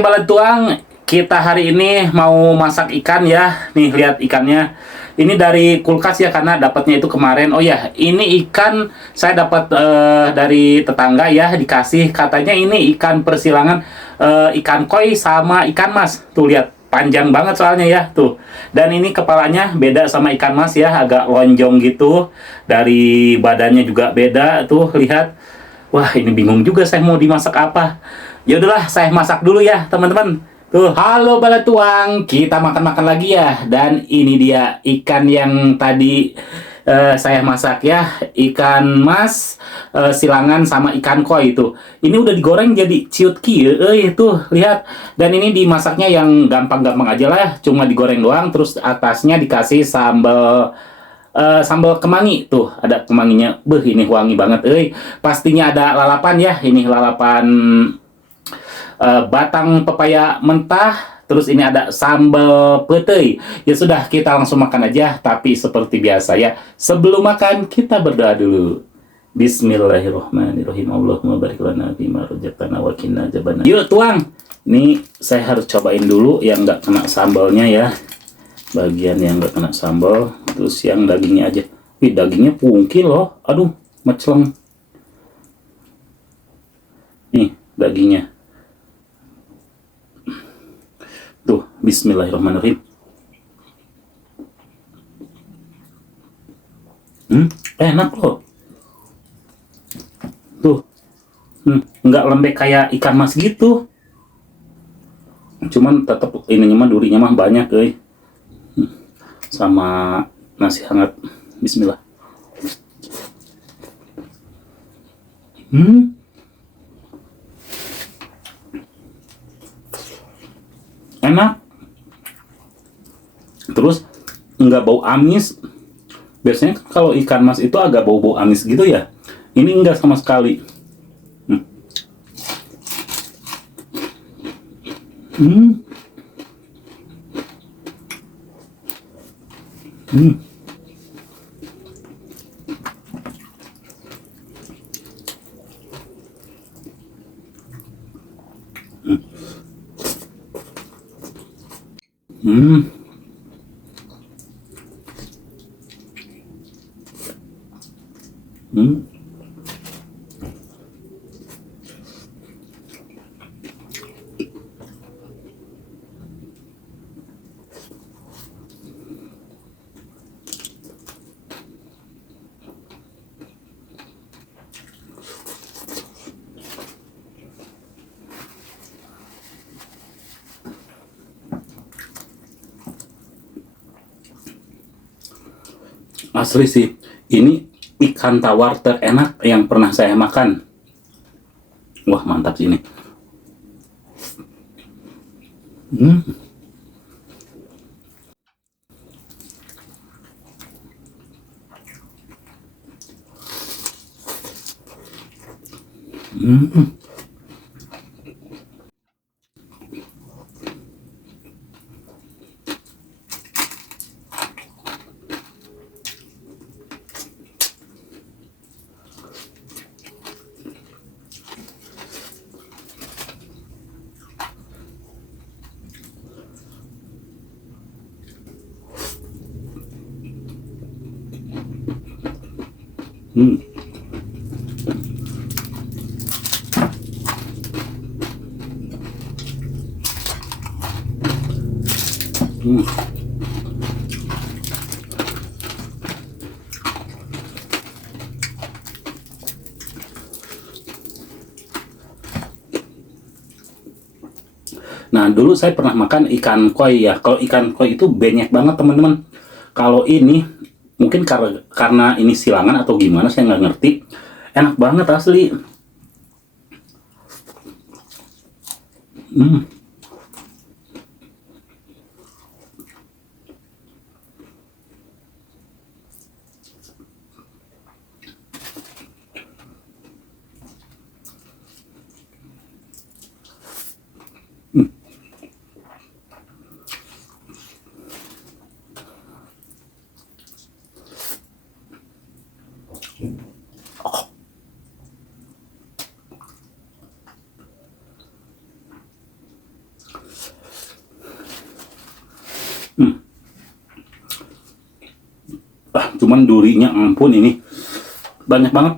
Balatuang, kita hari ini mau masak ikan ya. Nih lihat ikannya. Ini dari kulkas ya karena dapatnya itu kemarin. Oh ya, ini ikan saya dapat dari tetangga ya, dikasih katanya ini ikan persilangan, ikan koi sama ikan mas. Tuh lihat panjang banget soalnya ya tuh. Dan ini kepalanya beda sama ikan mas ya, agak lonjong gitu. Dari badannya juga beda tuh lihat. Wah, ini bingung juga saya mau dimasak apa. Ya udahlah, saya masak dulu ya, teman-teman. Tuh, halo Balatuang, kita makan-makan lagi ya. Dan ini dia ikan yang tadi saya masak ya, ikan mas, silangan sama ikan koi itu. Ini udah digoreng jadi ciut kieu, tuh lihat. Dan ini dimasaknya yang gampang-gampang aja lah, cuma digoreng doang. Terus atasnya dikasih sambal sambal kemangi tuh, ada kemanginya. Beuh, ini wangi banget pastinya ada lalapan ya, ini lalapan batang pepaya mentah. Terus ini ada sambal petei. Ya sudah, kita langsung makan aja. Tapi seperti biasa ya, sebelum makan kita berdoa dulu. Bismillahirrahmanirrahim. Allahumma barik lana bima razaqtana wa qina adzabannar. Yuk tuang. Ini saya harus cobain dulu yang nggak kena sambalnya ya, bagian yang nggak kena sambal. Terus yang dagingnya aja. Wih, dagingnya pungkil loh. Aduh, macleng. Nih dagingnya tuh. Bismillahirrahmanirrahim. Enak loh tuh. Nggak lembek kayak ikan mas gitu, cuman tetap ininya mah, durinya mah banyak sama nasi hangat. Bismillah. Enak. Terus nggak bau amis. Biasanya kan kalau ikan mas itu agak bau-bau amis gitu ya, ini enggak sama sekali. Hmm. Hmm. Hmm. Hmm. Asli sih, ini ikan tawar terenak yang pernah saya makan. Wah, mantap sih ini. Hmm. Hmm. Hmm. Hmm. Nah, dulu saya pernah makan ikan koi ya. Kalau ikan koi itu banyak banget, teman-teman. Kalau ini mungkin karena ini silangan atau gimana, saya nggak ngerti. Enak banget asli. Hmm. Hmm. Cuman durinya ampun ini banyak banget.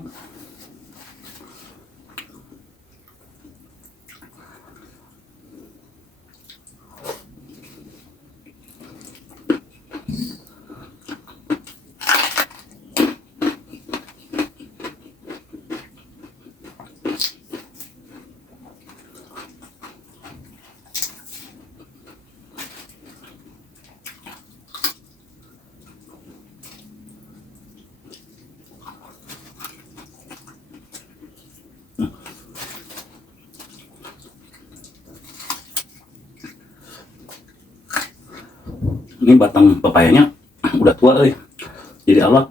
Ini batang pepayanya udah tua, jadi awet.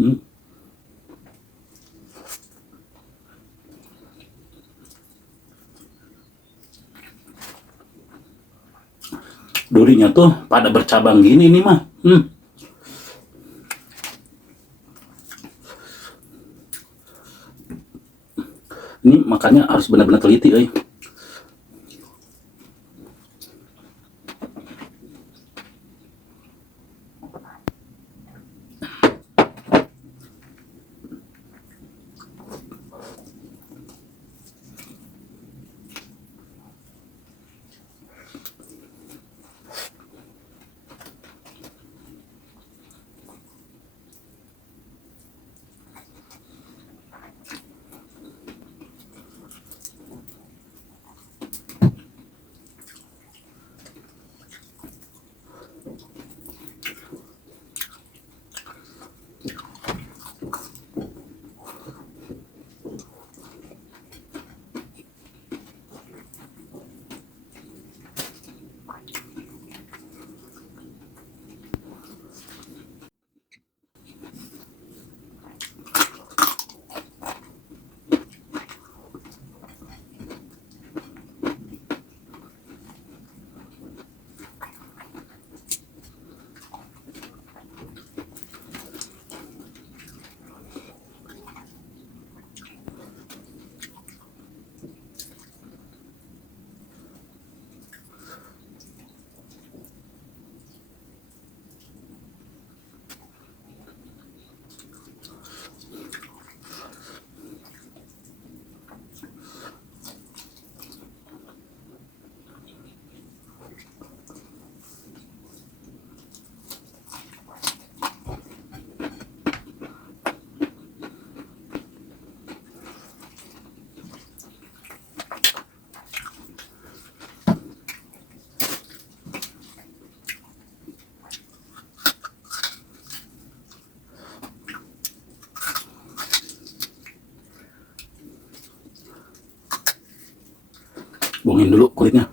Hmm. Durinya tuh pada bercabang gini nih mah. Ini makanya harus benar-benar teliti, euy. Buangin dulu kulitnya.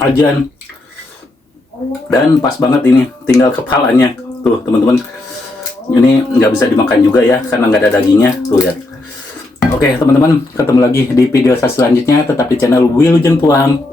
Ajan. Dan pas banget ini, tinggal kepalanya. Tuh teman-teman, ini nggak bisa dimakan juga ya, karena nggak ada dagingnya. Tuh ya. Oke teman-teman, ketemu lagi di video saya selanjutnya. Tetap di channel Wilujeng Puang.